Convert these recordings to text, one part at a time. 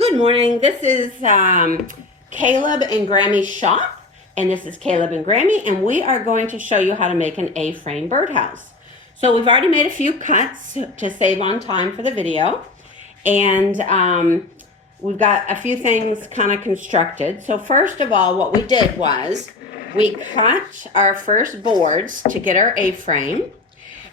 Good morning. This is Caleb and Grammy's shop, and this is Caleb and Grammy, and we are going to show you how to make an A-frame birdhouse. So we've already made a few cuts to save on time for the video, and we've got a few things kind of constructed. So first of all, what we did was we cut our first boards to get our A-frame,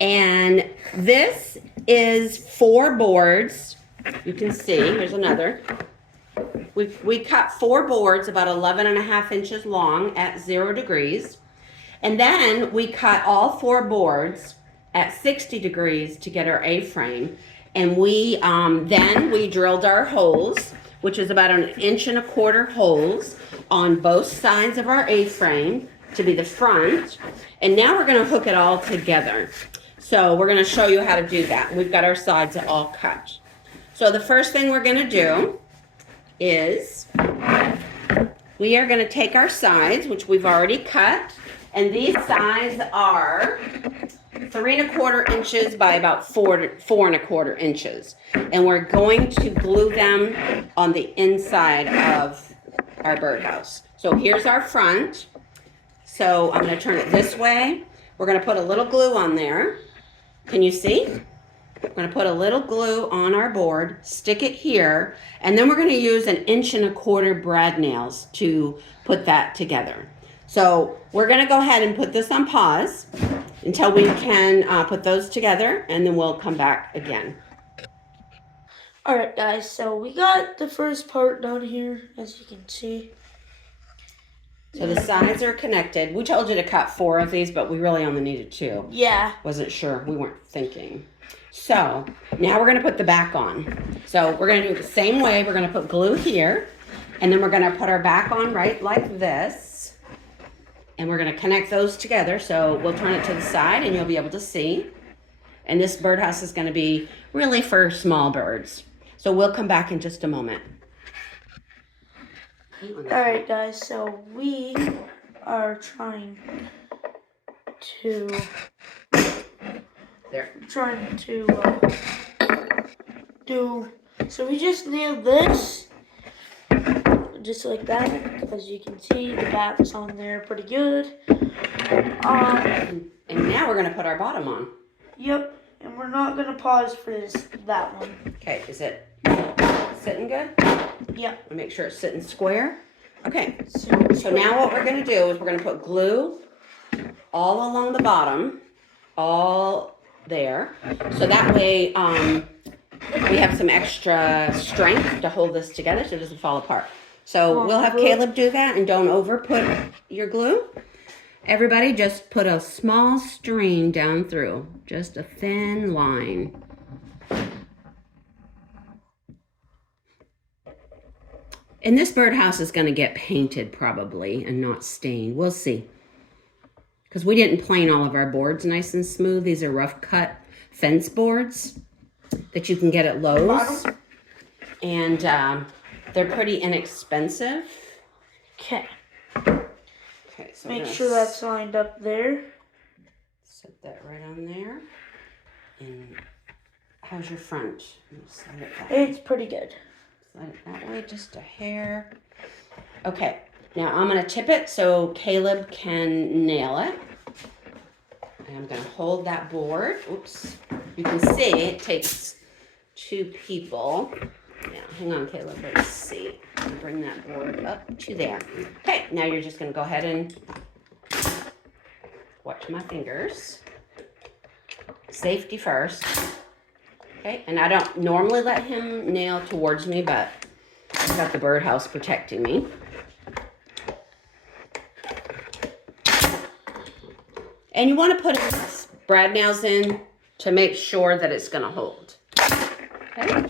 and this is 4 boards. You can see, here's another. We cut 4 boards about 11.5 inches long at 0 degrees. And then we cut all 4 boards at 60 degrees to get our A-frame. And then we drilled our holes, which is about 1.25 inch holes on both sides of our A-frame to be the front. And now we're gonna hook it all together. So we're gonna show you how to do that. We've got our sides all cut. So the first thing we're gonna do is we are gonna take our sides, which we've already cut, and these sides are 3.25 inches by about 4.25 inches. And we're going to glue them on the inside of our birdhouse. So here's our front. So I'm gonna turn it this way. We're gonna put a little glue on there. Can you see? We're going to put a little glue on our board, stick it here, and then we're going to use 1.25 inch brad nails to put that together. So we're going to go ahead and put this on pause until we can put those together, and then we'll come back again. Alright guys, so we got the first part done here, as you can see. So the sides are connected. We told you to cut 4 of these, but we really only needed 2. Yeah. Wasn't sure. We weren't thinking. So now we're going to put the back on. So we're going to do it the same way. We're going to put glue here, and then we're going to put our back on right like this. And we're going to connect those together. So we'll turn it to the side and you'll be able to see. And this birdhouse is going to be really for small birds. So we'll come back in just a moment. Alright guys, so we are trying to so we just nailed this just like that. As you can see, the back's on there pretty good. And now we're going to put our bottom on. Yep, and we're not going to pause for that one. Okay, is it sitting good? Yep. Make sure it's sitting square. Okay, so now what we're going to do is we're going to put glue all along the bottom, all there. So that way we have some extra strength to hold this together so it doesn't fall apart. So we'll have Caleb do that, and don't over put your glue. Everybody just put a small string down through, just a thin line. And this birdhouse is going to get painted probably and not stained. We'll see. Because we didn't plane all of our boards nice and smooth. These are rough cut fence boards that you can get at Lowe's. And they're pretty inexpensive. Okay. Okay, so make sure that's lined up there. Set that right on there. And how's your front? Slide it back. It's pretty good. Slide it that way, just a hair. Okay, now I'm going to tip it so Caleb can nail it. And I'm going to hold that board. Oops. You can see it takes 2 people. Now, hang on, Caleb. Let's see. Bring that board up to there. Okay, now you're just going to go ahead and watch my fingers. Safety first. Okay, and I don't normally let him nail towards me, but I've got the birdhouse protecting me. And you want to put brad nails in to make sure that it's going to hold. Okay.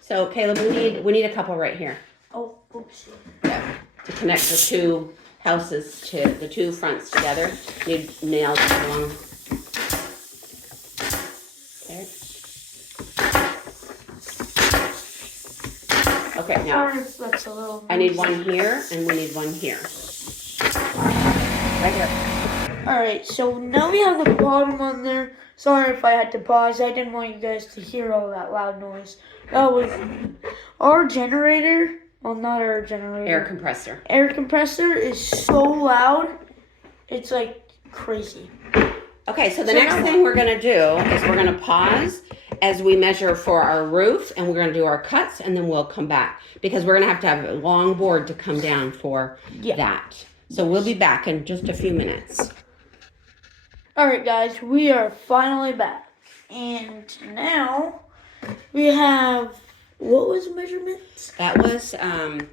So Caleb, we need a couple right here. Oh, oopsie. Yeah, to connect the 2 houses to the 2 fronts together. Need nails along. Okay, now that's a little I need one here and we need one here. Right here. Alright, so now we have the bottom on there. Sorry if I had to pause. I didn't want you guys to hear all that loud noise. that was our generator. Well, not our generator. Air compressor. Air compressor is so loud. It's like crazy. Okay, so the next thing we're going to do is we're going to pause as we measure for our roof, and we're going to do our cuts, and then we'll come back because we're going to have a long board to come down for that. So we'll be back in just a few minutes. All right, guys, we are finally back, and now we have, what was the measurements? That was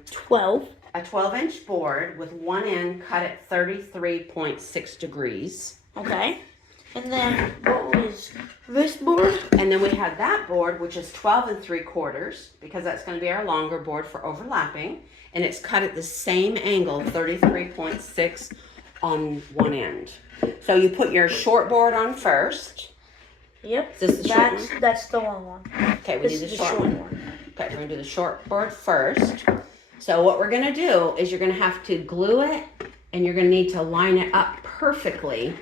12. a 12-inch board with one end cut at 33.6 degrees. Okay. And then what was this board? And then we had that board, which is 12 3/4, because that's going to be our longer board for overlapping. And it's cut at the same angle, 33.6 on one end. So you put your short board on first. Yep. Is this the short one? That's the long one. Okay, we do the short one. Okay, we're going to do the short board first. So what we're going to do is you're going to have to glue it, and you're going to need to line it up perfectly.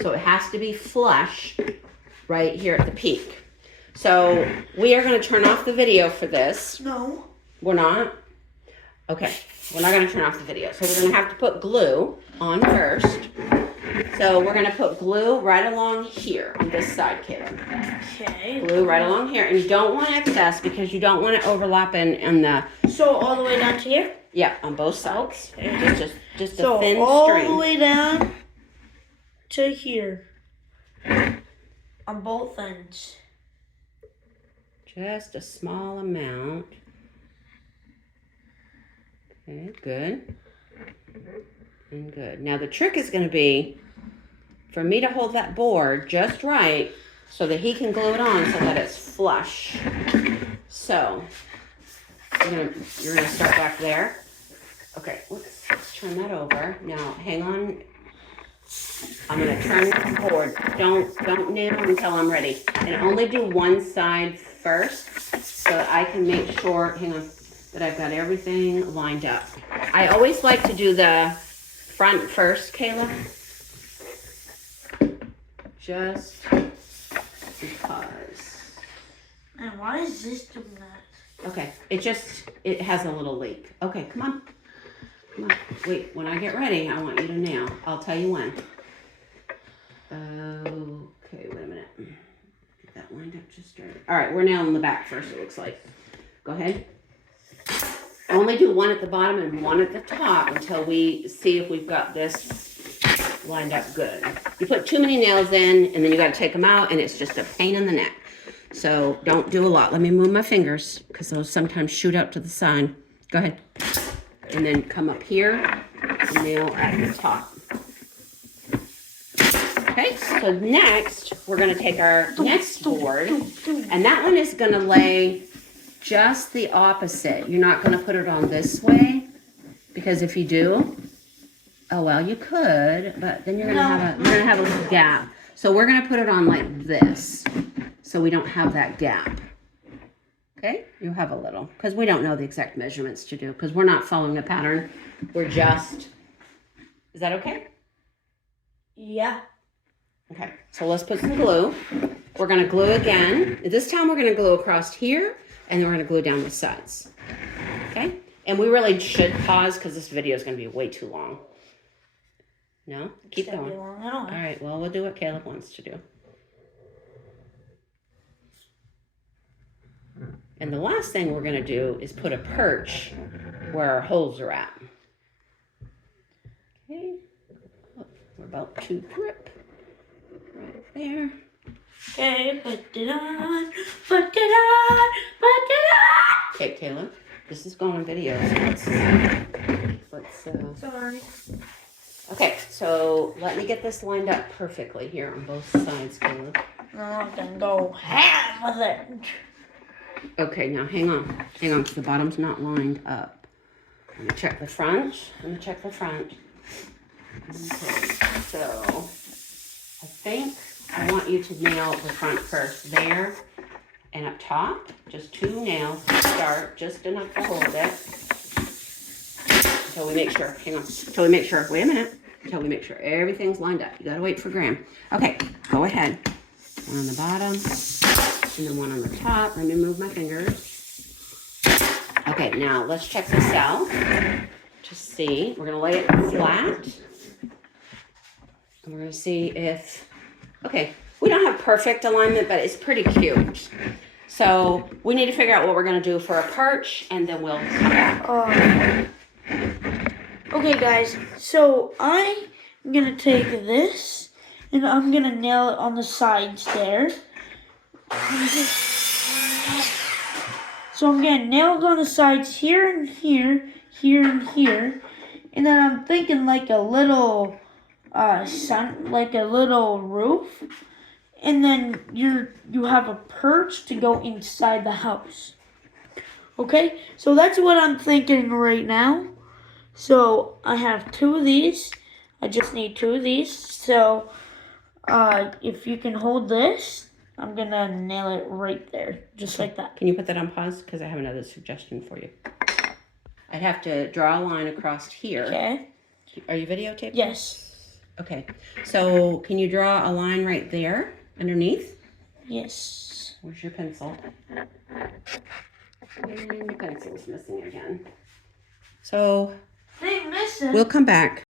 So it has to be flush right here at the peak. So we are going to turn off the video for this. No. We're not? Okay, we're not going to turn off the video. So we're going to have to put glue on first. So we're going to put glue right along here on this side, Caleb. Okay. Glue right along here. And you don't want excess because you don't want it overlapping in the... So all the way down to here? Yeah, on both sides. Okay. Just a so thin all string. the way down to here on both ends. Just a small amount. Okay, good. And good. Now the trick is going to be for me to hold that board just right so that he can glue it on so that it's flush. So you're gonna start back there. Okay, let's turn that over. Now hang on. I'm gonna turn the board. Don't nail until I'm ready. And only do one side first so that I can make sure, hang on, that I've got everything lined up. I always like to do the front first, Kayla. Just because. And why is this doing that? Okay, it has a little leak. Okay, come on. Wait, when I get ready, I want you to nail. I'll tell you when. Okay, wait a minute. Get that lined up just right. All right, we're nailing the back first, it looks like. Go ahead. Only do one at the bottom and one at the top until we see if we've got this lined up good. You put too many nails in, and then you got to take them out, and it's just a pain in the neck. So don't do a lot. Let me move my fingers because those sometimes shoot out to the side. Go ahead. And then come up here and nail at the top. Okay, so next we're going to take our next board, and that one is going to lay just the opposite. You're not going to put it on this way because if you do, oh well, you could, but then you're going to have a little gap. So we're going to put it on like this, so we don't have that gap. Okay, you have a little, because we don't know the exact measurements to do, because we're not following a pattern. We're just, is that okay? Yeah. Okay, so let's put some glue. We're going to glue again. This time we're going to glue across here, and then we're going to glue down the sides. Okay, and we really should pause because this video is going to be way too long. No? Keep going. All right, well, we'll do what Caleb wants to do. And the last thing we're going to do is put a perch where our holes are at. Okay, we're about to grip right there. Okay, put it on, put it on, put it on. Okay, Caleb, this is going on video. So Sorry. Okay, so let me get this lined up perfectly here on both sides, Caleb. Now I'm gonna go ham with it. Okay, now hang on, because the bottom's not lined up. Let me check the front. Okay, so I think I want you to nail the front first there and up top. Just 2 nails to start, just enough to hold it. Until we make sure, hang on, until we make sure, wait a minute, until we make sure everything's lined up. You gotta wait for Graham. Okay, go ahead. One on the bottom. and then one on the top. Let me move my fingers. Okay, now let's check this out to see. We're gonna lay it flat. And we're gonna see if, okay, we don't have perfect alignment, but it's pretty cute. So we need to figure out what we're gonna do for a perch, and then we'll come back. Okay guys, so I'm gonna take this and I'm gonna nail it on the sides there. So I'm gonna nail it on the sides here and here, here and here. And then I'm thinking like a little like a little roof. And then you have a perch to go inside the house. Okay, so that's what I'm thinking right now. So I have 2 of these. I just need 2 of these. So if you can hold this, I'm gonna nail it right there, just like that. Can you put that on pause? Because I have another suggestion for you. I'd have to draw a line across here. Okay. Are you videotaping? Yes. Okay. So can you draw a line right there underneath? Yes. Where's your pencil? And your pencil's missing again. So They missing. we'll come back.